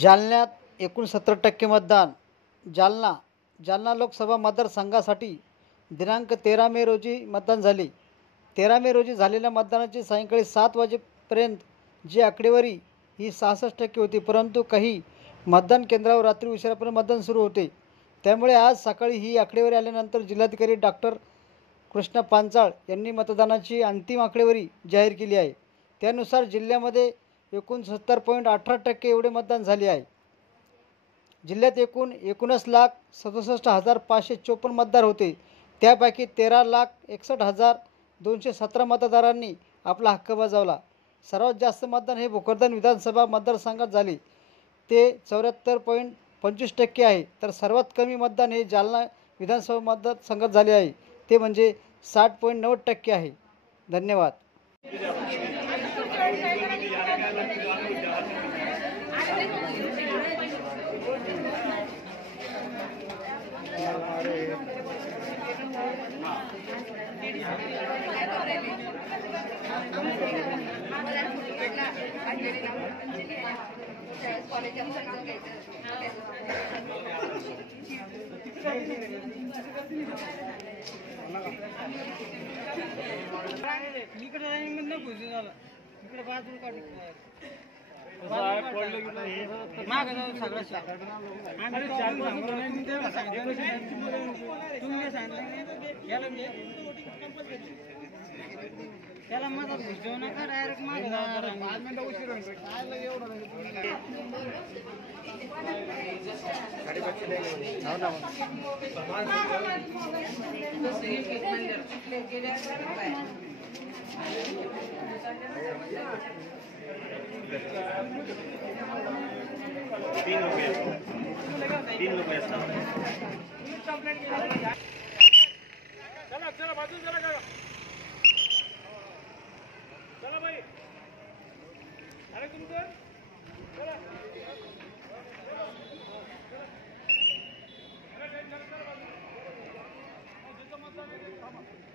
जालन्यात एकूण 70% मतदान. जालना लोकसभा मतदारसंघासाठी दिनांक 13 मे रोजी मतदान झाले. 13 मे रोजी झालेल्या मतदानाची सायंकाळी 7 वाजेपर्यंत जी आकडेवारी ही 66% होती, परंतु काही मतदान केंद्रावर रात्री उशिरापर्यंत मतदान सुरू होते. त्यामुळे आज सकाळी ही आकडेवारी आल्यानंतर जिल्हाधिकारी डॉक्टर कृष्णा पांचाळ यांनी मतदानाची अंतिम आकडेवारी जाहीर केली आहे. त्यानुसार जिल्ह्यामध्ये एकूण 70.18% एवढे मतदान झाले आहे. जिल्ह्यात एकूण 19,67,554 मतदार होते. त्यापैकी 13,61,217 मतदारांनी आपला हक्क बजावला. सर्वात जास्त मतदान हे भोकरदन विधानसभा मतदारसंघात झाले, ते 74.25% आहे. तर सर्वात कमी मतदान हे जालना विधानसभा मतदारसंघात झाले आहे, ते म्हणजे 60.90% आहे. धन्यवाद. त्याला माझा भुजव नका डायरेक्ट माझा 5 मिनिटं उशीर होईल काय एवढं तीन रुपये चला चला बाजू चला का चला भाई अरे तुमचं चला चला